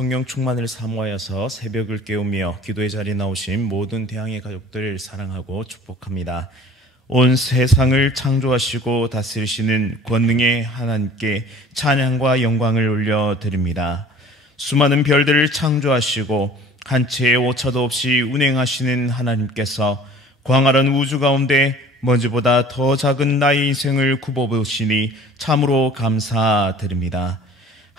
성령 충만을 사모하여서 새벽을 깨우며 기도의 자리에 나오신 모든 대항의 가족들을 사랑하고 축복합니다. 온 세상을 창조하시고 다스리시는 권능의 하나님께 찬양과 영광을 올려드립니다. 수많은 별들을 창조하시고 한 채의 오차도 없이 운행하시는 하나님께서 광활한 우주 가운데 먼지보다 더 작은 나의 인생을 굽어보시니 참으로 감사드립니다.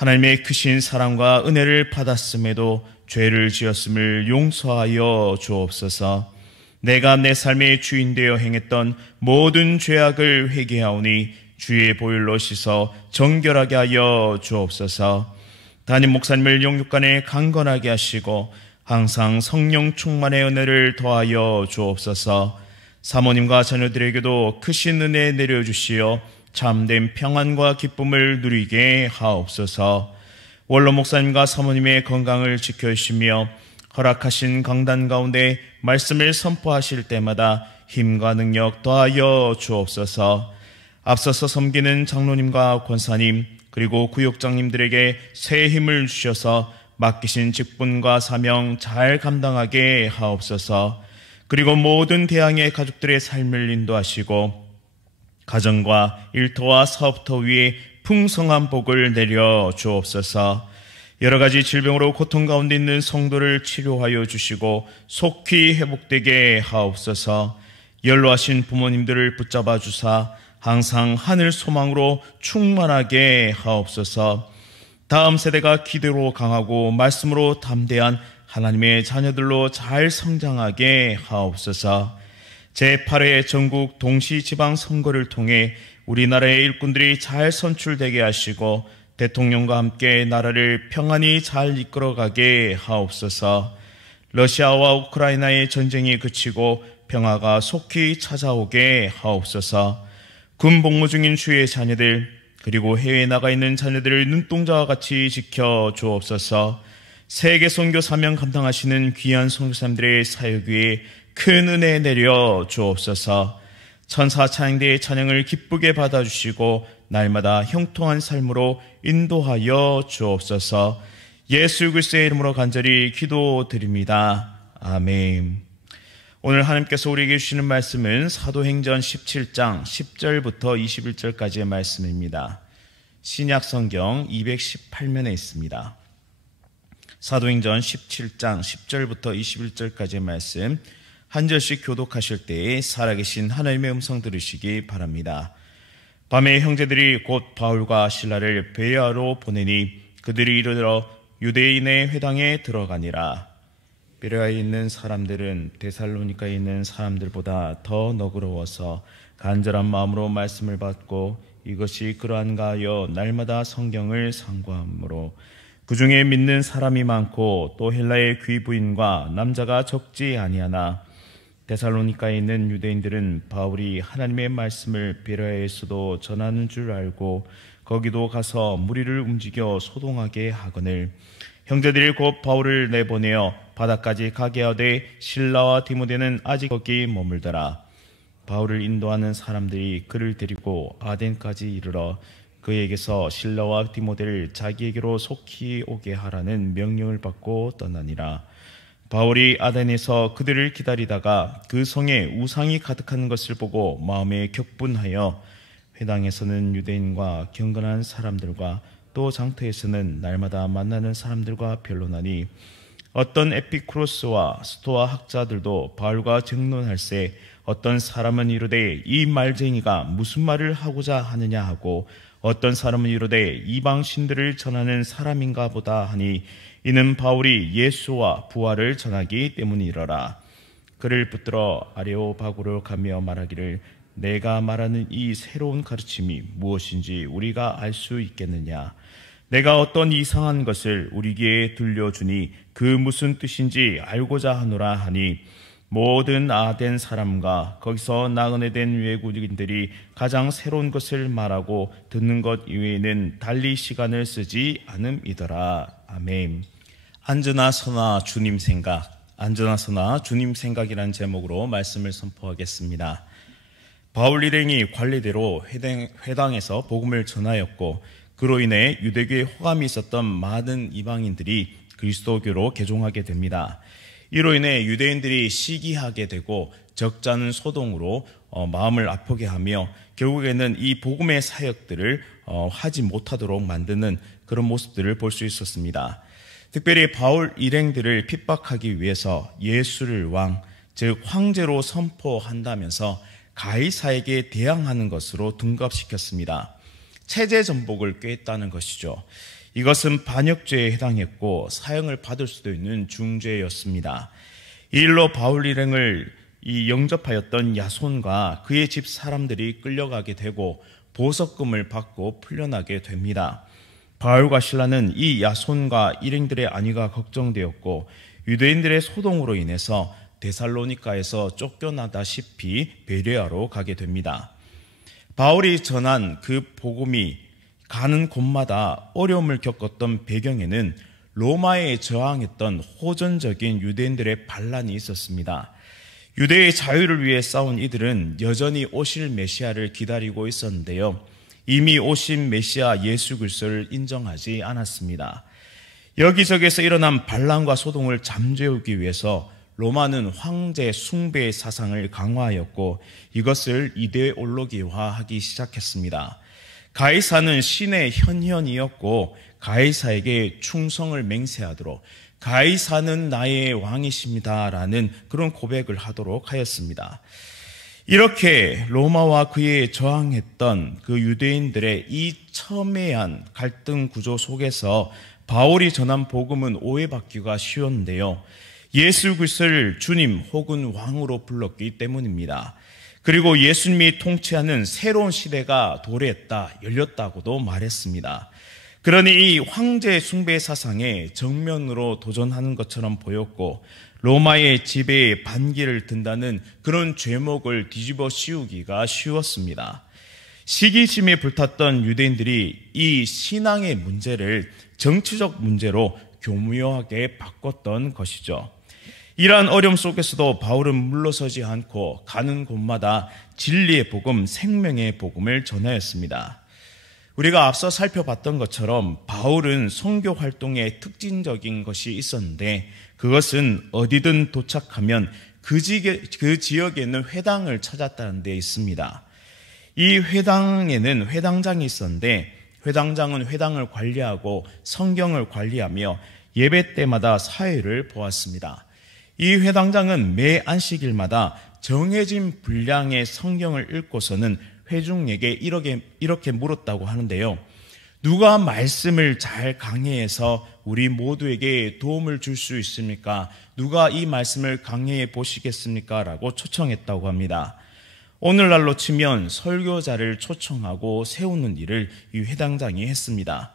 하나님의 크신 사랑과 은혜를 받았음에도 죄를 지었음을 용서하여 주옵소서. 내가 내 삶의 주인 되어 행했던 모든 죄악을 회개하오니 주의 보혈로 씻어 정결하게 하여 주옵소서. 담임 목사님을 영육간에 강건하게 하시고 항상 성령 충만의 은혜를 더하여 주옵소서. 사모님과 자녀들에게도 크신 은혜 내려주시어 참된 평안과 기쁨을 누리게 하옵소서. 원로 목사님과 사모님의 건강을 지켜주시며 허락하신 강단 가운데 말씀을 선포하실 때마다 힘과 능력 더하여 주옵소서. 앞서서 섬기는 장로님과 권사님 그리고 구역장님들에게 새 힘을 주셔서 맡기신 직분과 사명 잘 감당하게 하옵소서. 그리고 모든 대항의 가족들의 삶을 인도하시고 가정과 일터와 사업터 위에 풍성한 복을 내려 주옵소서. 여러 가지 질병으로 고통 가운데 있는 성도를 치료하여 주시고 속히 회복되게 하옵소서. 연로하신 부모님들을 붙잡아 주사 항상 하늘 소망으로 충만하게 하옵소서. 다음 세대가 기대로 강하고 말씀으로 담대한 하나님의 자녀들로 잘 성장하게 하옵소서. 제8회 전국 동시지방선거를 통해 우리나라의 일꾼들이 잘 선출되게 하시고 대통령과 함께 나라를 평안히 잘 이끌어가게 하옵소서. 러시아와 우크라이나의 전쟁이 그치고 평화가 속히 찾아오게 하옵소서. 군 복무 중인 주의 자녀들 그리고 해외에 나가 있는 자녀들을 눈동자와 같이 지켜 주옵소서. 세계 선교 사명 감당하시는 귀한 선교사님들의 사역 위에 큰 은혜 내려 주옵소서. 천사 찬양대의 찬양을 기쁘게 받아주시고 날마다 형통한 삶으로 인도하여 주옵소서. 예수 그리스도의 이름으로 간절히 기도드립니다. 아멘. 오늘 하나님께서 우리에게 주시는 말씀은 사도행전 17장 10절부터 21절까지의 말씀입니다. 신약성경 218면에 있습니다. 사도행전 17장 10절부터 21절까지의 말씀 한 절씩 교독하실 때에 살아계신 하나님의 음성 들으시기 바랍니다. 밤에 형제들이 곧 바울과 실라를 베레아로 보내니 그들이 이르러 유대인의 회당에 들어가니라. 베레아에 있는 사람들은 데살로니가에 있는 사람들보다 더 너그러워서 간절한 마음으로 말씀을 받고 이것이 그러한가 하여 날마다 성경을 상고하므로 그 중에 믿는 사람이 많고 또 헬라의 귀부인과 남자가 적지 아니하나 데살로니가에 있는 유대인들은 바울이 하나님의 말씀을 베레아에서도 전하는 줄 알고 거기도 가서 무리를 움직여 소동하게 하거늘 형제들이 곧 바울을 내보내어 바다까지 가게 하되 실라와 디모데는 아직 거기 머물더라. 바울을 인도하는 사람들이 그를 데리고 아덴까지 이르러 그에게서 실라와 디모데를 자기에게로 속히 오게 하라는 명령을 받고 떠나니라. 바울이 아덴에서 그들을 기다리다가 그 성에 우상이 가득한 것을 보고 마음에 격분하여 회당에서는 유대인과 경건한 사람들과 또 장터에서는 날마다 만나는 사람들과 변론하니 어떤 에피쿠로스와 스토아 학자들도 바울과争논할세 어떤 사람은 이르되 이 말쟁이가 무슨 말을 하고자 하느냐 하고 어떤 사람은 이르되 이방 신들을 전하는 사람인가 보다 하니 이는 바울이 예수와 부활을 전하기 때문이러라. 그를 붙들어 아레오바고로 가며 말하기를 내가 말하는 이 새로운 가르침이 무엇인지 우리가 알 수 있겠느냐. 내가 어떤 이상한 것을 우리에게 들려주니 그 무슨 뜻인지 알고자 하노라 하니 모든 아덴 사람과 거기서 나그네 된 외국인들이 가장 새로운 것을 말하고 듣는 것 이외에는 달리 시간을 쓰지 않음이더라. 아멘. 앉으나 서나 주님 생각, 앉으나 서나 주님 생각이라는 제목으로 말씀을 선포하겠습니다. 바울 일행이 관례대로 회당에서 복음을 전하였고 그로 인해 유대교에 호감이 있었던 많은 이방인들이 그리스도교로 개종하게 됩니다. 이로 인해 유대인들이 시기하게 되고 적잖은 소동으로 마음을 아프게 하며 결국에는 이 복음의 사역들을 하지 못하도록 만드는 그런 모습들을 볼 수 있었습니다. 특별히 바울 일행들을 핍박하기 위해서 예수를 왕, 즉 황제로 선포한다면서 가이사에게 대항하는 것으로 둔갑시켰습니다. 체제 전복을 꾀했다는 것이죠. 이것은 반역죄에 해당했고 사형을 받을 수도 있는 중죄였습니다. 이 일로 바울 일행을 영접하였던 야손과 그의 집 사람들이 끌려가게 되고 보석금을 받고 풀려나게 됩니다. 바울과 실라는 이 야손과 일행들의 안위가 걱정되었고 유대인들의 소동으로 인해서 데살로니가에서 쫓겨나다시피 베레아로 가게 됩니다. 바울이 전한 그 복음이 가는 곳마다 어려움을 겪었던 배경에는 로마에 저항했던 호전적인 유대인들의 반란이 있었습니다. 유대의 자유를 위해 싸운 이들은 여전히 오실 메시아를 기다리고 있었는데요. 이미 오신 메시아 예수 그리스도를 인정하지 않았습니다. 여기저기서 일어난 반란과 소동을 잠재우기 위해서 로마는 황제 숭배의 사상을 강화하였고 이것을 이데올로기화하기 시작했습니다. 가이사는 신의 현현이었고 가이사에게 충성을 맹세하도록 가이사는 나의 왕이십니다라는 그런 고백을 하도록 하였습니다. 이렇게 로마와 그에 저항했던 그 유대인들의 이 첨예한 갈등 구조 속에서 바울이 전한 복음은 오해받기가 쉬웠는데요. 예수 그리스도를 주님 혹은 왕으로 불렀기 때문입니다. 그리고 예수님이 통치하는 새로운 시대가 도래했다, 열렸다고도 말했습니다. 그러니 이 황제 숭배 사상에 정면으로 도전하는 것처럼 보였고 로마의 지배에 반기를 든다는 그런 죄목을 뒤집어 씌우기가 쉬웠습니다. 시기심에 불탔던 유대인들이 이 신앙의 문제를 정치적 문제로 교묘하게 바꿨던 것이죠. 이러한 어려움 속에서도 바울은 물러서지 않고 가는 곳마다 진리의 복음, 생명의 복음을 전하였습니다. 우리가 앞서 살펴봤던 것처럼 바울은 선교 활동에 특징적인 것이 있었는데 그것은 어디든 도착하면 그 지역에는 회당을 찾았다는 데 있습니다. 이 회당에는 회당장이 있었는데 회당장은 회당을 관리하고 성경을 관리하며 예배 때마다 사회를 보았습니다. 이 회당장은 매 안식일마다 정해진 분량의 성경을 읽고서는 회중에게 이렇게 물었다고 하는데요. 누가 말씀을 잘 강해해서 우리 모두에게 도움을 줄 수 있습니까? 누가 이 말씀을 강해해 보시겠습니까? 라고 초청했다고 합니다. 오늘날로 치면 설교자를 초청하고 세우는 일을 이 회당장이 했습니다.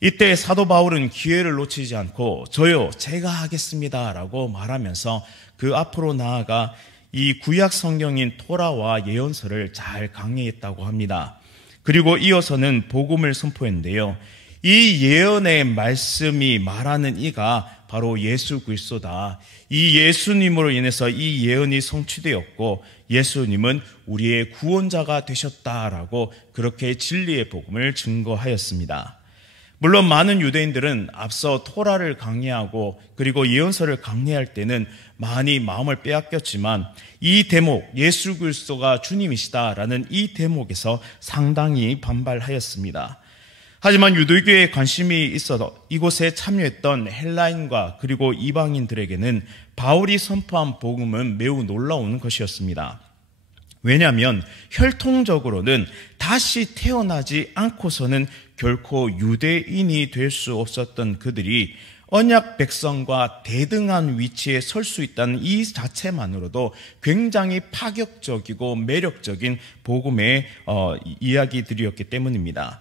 이때 사도 바울은 기회를 놓치지 않고 저요, 제가 하겠습니다 라고 말하면서 그 앞으로 나아가 이 구약 성경인 토라와 예언서를 잘 강해했다고 합니다. 그리고 이어서는 복음을 선포했는데요. 이 예언의 말씀이 말하는 이가 바로 예수 그리스도다. 이 예수님으로 인해서 이 예언이 성취되었고 예수님은 우리의 구원자가 되셨다라고 그렇게 진리의 복음을 증거하였습니다. 물론 많은 유대인들은 앞서 토라를 강해하고 그리고 예언서를 강해할 때는 많이 마음을 빼앗겼지만 이 대목, 예수 그리스도가 주님이시다라는 이 대목에서 상당히 반발하였습니다. 하지만 유대교에 관심이 있어서 이곳에 참여했던 헬라인과 그리고 이방인들에게는 바울이 선포한 복음은 매우 놀라운 것이었습니다. 왜냐하면 혈통적으로는 다시 태어나지 않고서는 결코 유대인이 될 수 없었던 그들이 언약 백성과 대등한 위치에 설 수 있다는 이 자체만으로도 굉장히 파격적이고 매력적인 복음의 이야기들이었기 때문입니다.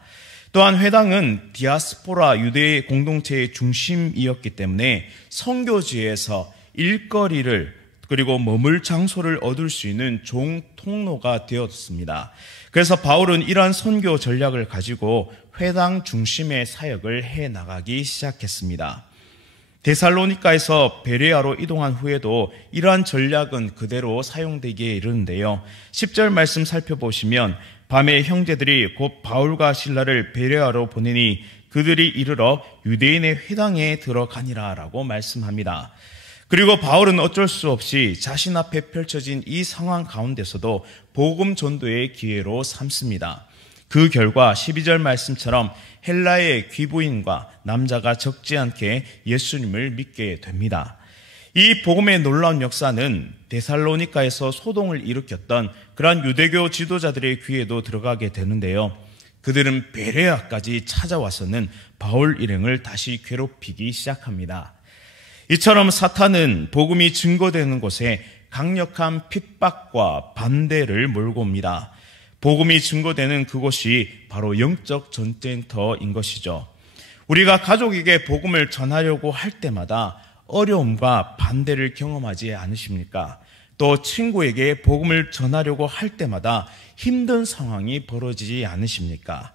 또한 회당은 디아스포라 유대 공동체의 중심이었기 때문에 선교지에서 일거리를 그리고 머물 장소를 얻을 수 있는 좋은 통로가 되었습니다. 그래서 바울은 이러한 선교 전략을 가지고 회당 중심의 사역을 해나가기 시작했습니다. 데살로니가에서 베레아로 이동한 후에도 이러한 전략은 그대로 사용되기에 이르는데요. 10절 말씀 살펴보시면 밤에 형제들이 곧 바울과 실라를 베레아로 보내니 그들이 이르러 유대인의 회당에 들어가니라 라고 말씀합니다. 그리고 바울은 어쩔 수 없이 자신 앞에 펼쳐진 이 상황 가운데서도 복음 전도의 기회로 삼습니다. 그 결과 12절 말씀처럼 헬라의 귀부인과 남자가 적지 않게 예수님을 믿게 됩니다. 이 복음의 놀라운 역사는 데살로니가에서 소동을 일으켰던 그러한 유대교 지도자들의 귀에도 들어가게 되는데요. 그들은 베레아까지 찾아와서는 바울 일행을 다시 괴롭히기 시작합니다. 이처럼 사탄은 복음이 증거되는 곳에 강력한 핍박과 반대를 몰고 옵니다. 복음이 증거되는 그곳이 바로 영적 전쟁터인 것이죠. 우리가 가족에게 복음을 전하려고 할 때마다 어려움과 반대를 경험하지 않으십니까? 또 친구에게 복음을 전하려고 할 때마다 힘든 상황이 벌어지지 않으십니까?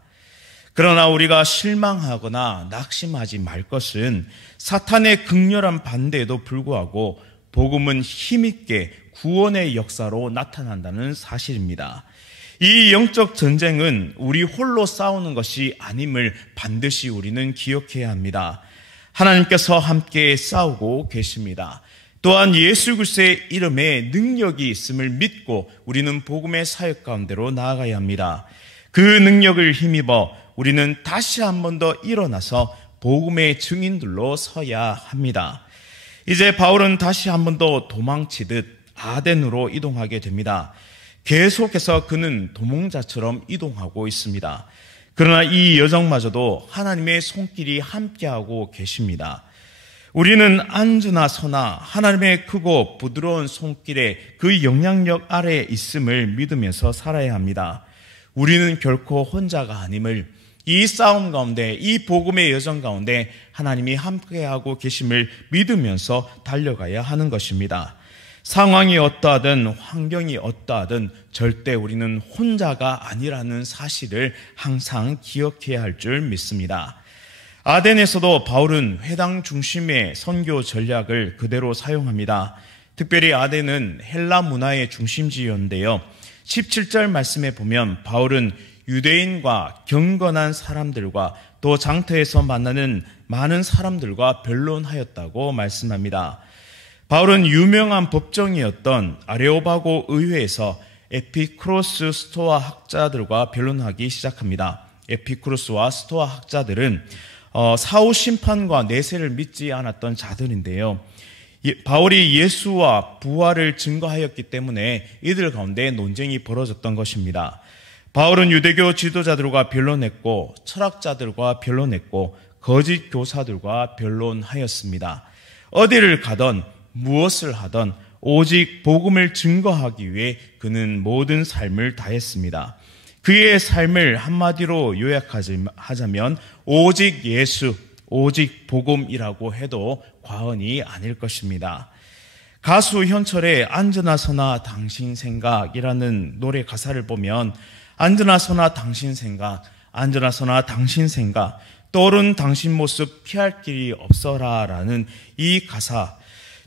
그러나 우리가 실망하거나 낙심하지 말 것은 사탄의 극렬한 반대에도 불구하고 복음은 힘있게 구원의 역사로 나타난다는 사실입니다. 이 영적 전쟁은 우리 홀로 싸우는 것이 아님을 반드시 우리는 기억해야 합니다. 하나님께서 함께 싸우고 계십니다. 또한 예수 그리스도의 이름에 능력이 있음을 믿고 우리는 복음의 사역 가운데로 나아가야 합니다. 그 능력을 힘입어 우리는 다시 한 번 더 일어나서 복음의 증인들로 서야 합니다. 이제 바울은 다시 한 번 더 도망치듯 아덴으로 이동하게 됩니다. 계속해서 그는 도망자처럼 이동하고 있습니다. 그러나 이 여정마저도 하나님의 손길이 함께하고 계십니다. 우리는 앉으나 서나 하나님의 크고 부드러운 손길에 그 영향력 아래에 있음을 믿으면서 살아야 합니다. 우리는 결코 혼자가 아님을, 이 싸움 가운데, 이 복음의 여정 가운데 하나님이 함께하고 계심을 믿으면서 달려가야 하는 것입니다. 상황이 어떠하든 환경이 어떠하든 절대 우리는 혼자가 아니라는 사실을 항상 기억해야 할 줄 믿습니다. 아덴에서도 바울은 회당 중심의 선교 전략을 그대로 사용합니다. 특별히 아덴은 헬라 문화의 중심지였는데요. 17절 말씀에 보면 바울은 유대인과 경건한 사람들과 또 장터에서 만나는 많은 사람들과 변론하였다고 말씀합니다. 바울은 유명한 법정이었던 아레오바고 의회에서 에피쿠로스 스토아 학자들과 변론하기 시작합니다. 에피쿠로스와 스토아 학자들은 사후 심판과 내세를 믿지 않았던 자들인데요. 바울이 예수와 부활을 증거하였기 때문에 이들 가운데 논쟁이 벌어졌던 것입니다. 바울은 유대교 지도자들과 변론했고 철학자들과 변론했고 거짓 교사들과 변론하였습니다. 어디를 가던 무엇을 하던 오직 복음을 증거하기 위해 그는 모든 삶을 다했습니다. 그의 삶을 한마디로 요약하자면 오직 예수, 오직 복음이라고 해도 과언이 아닐 것입니다. 가수 현철의 앉으나 서나 당신 생각이라는 노래 가사를 보면 앉으나 서나 당신 생각, 앉으나 서나 당신 생각, 떠오른 당신 모습 피할 길이 없어라 라는 이 가사,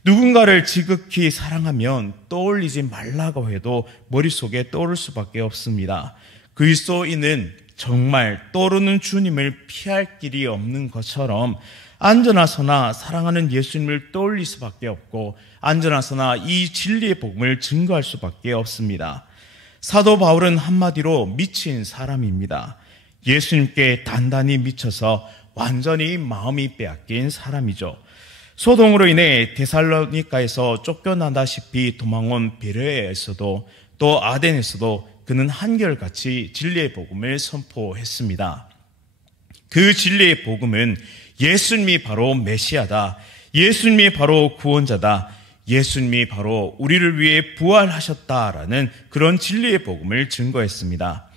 누군가를 지극히 사랑하면 떠올리지 말라고 해도 머릿속에 떠오를 수밖에 없습니다. 그리스도인은 정말 떠오르는 주님을 피할 길이 없는 것처럼 앉으나 서나 사랑하는 예수님을 떠올릴 수밖에 없고 앉으나 서나 이 진리의 복음을 증거할 수밖에 없습니다. 사도 바울은 한마디로 미친 사람입니다. 예수님께 단단히 미쳐서 완전히 마음이 빼앗긴 사람이죠. 소동으로 인해 데살로니가에서 쫓겨나다시피 도망온 베레아에서도 또 아덴에서도 그는 한결같이 진리의 복음을 선포했습니다. 그 진리의 복음은 예수님이 바로 메시아다, 예수님이 바로 구원자다, 예수님이 바로 우리를 위해 부활하셨다라는 그런 진리의 복음을 증거했습니다.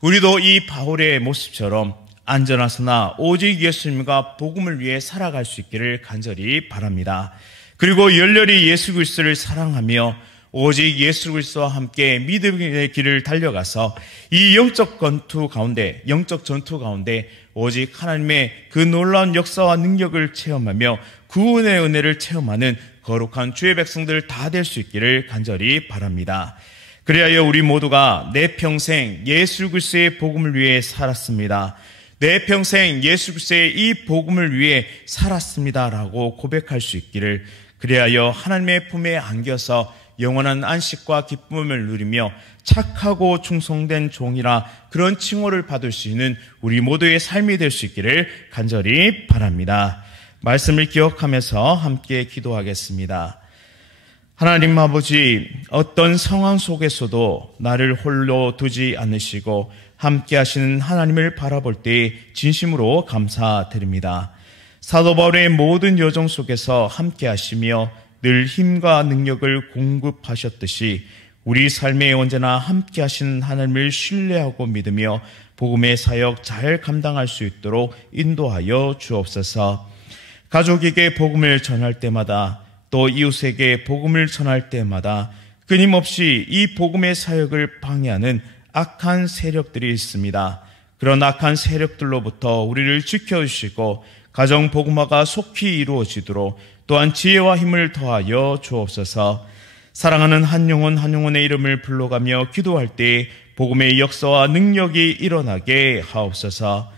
우리도 이 바울의 모습처럼 앉으나 서나 오직 예수님과 복음을 위해 살아갈 수 있기를 간절히 바랍니다. 그리고 열렬히 예수 그리스도를 사랑하며 오직 예수 그리스도와 함께 믿음의 길을 달려가서 이 영적 전투 가운데 오직 하나님의 그 놀라운 역사와 능력을 체험하며 구원의 은혜를 체험하는 거룩한 주의 백성들 다 될 수 있기를 간절히 바랍니다. 그리하여 우리 모두가 내 평생 예수 그리스도의 복음을 위해 살았습니다. 내 평생 예수 그리스도의 이 복음을 위해 살았습니다라고 고백할 수 있기를, 그리하여 하나님의 품에 안겨서 영원한 안식과 기쁨을 누리며 착하고 충성된 종이라 그런 칭호를 받을 수 있는 우리 모두의 삶이 될 수 있기를 간절히 바랍니다. 말씀을 기억하면서 함께 기도하겠습니다. 하나님 아버지, 어떤 상황 속에서도 나를 홀로 두지 않으시고 함께 하시는 하나님을 바라볼 때 진심으로 감사드립니다. 사도 바울의 모든 여정 속에서 함께 하시며 늘 힘과 능력을 공급하셨듯이 우리 삶에 언제나 함께 하시는 하나님을 신뢰하고 믿으며 복음의 사역 잘 감당할 수 있도록 인도하여 주옵소서. 가족에게 복음을 전할 때마다, 또 이웃에게 복음을 전할 때마다 끊임없이 이 복음의 사역을 방해하는 악한 세력들이 있습니다. 그런 악한 세력들로부터 우리를 지켜주시고 가정 복음화가 속히 이루어지도록 또한 지혜와 힘을 더하여 주옵소서. 사랑하는 한 영혼의 이름을 불러가며 기도할 때 복음의 역사와 능력이 일어나게 하옵소서.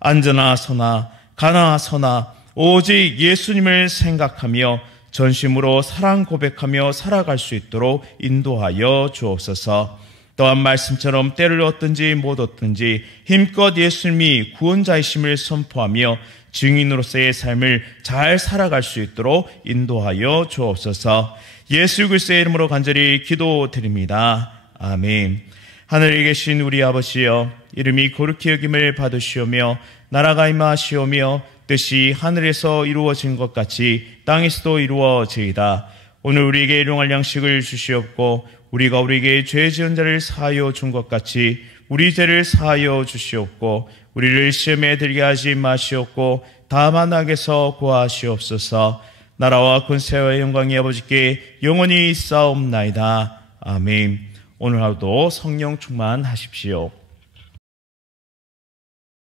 앉으나 서나 가나 서나 오직 예수님을 생각하며 전심으로 사랑 고백하며 살아갈 수 있도록 인도하여 주옵소서. 또한 말씀처럼 때를 얻든지 못 얻든지 힘껏 예수님이 구원자이심을 선포하며 증인으로서의 삶을 잘 살아갈 수 있도록 인도하여 주옵소서. 예수 그리스도의 이름으로 간절히 기도드립니다. 아멘. 하늘에 계신 우리 아버지여, 이름이 거룩히 여김을 받으시오며 나라가 임하시오며 뜻이 하늘에서 이루어진 것 같이 땅에서도 이루어지이다. 오늘 우리에게 일용할 양식을 주시옵고 우리가 우리에게 죄 지은 자를 사하여 준 것 같이 우리 죄를 사하여 주시옵고 우리를 시험에 들게 하지 마시옵고 다만 악에서 구하시옵소서. 나라와 권세와 영광이 아버지께 영원히 있사옵나이다. 아멘. 오늘 하루도 성령 충만하십시오.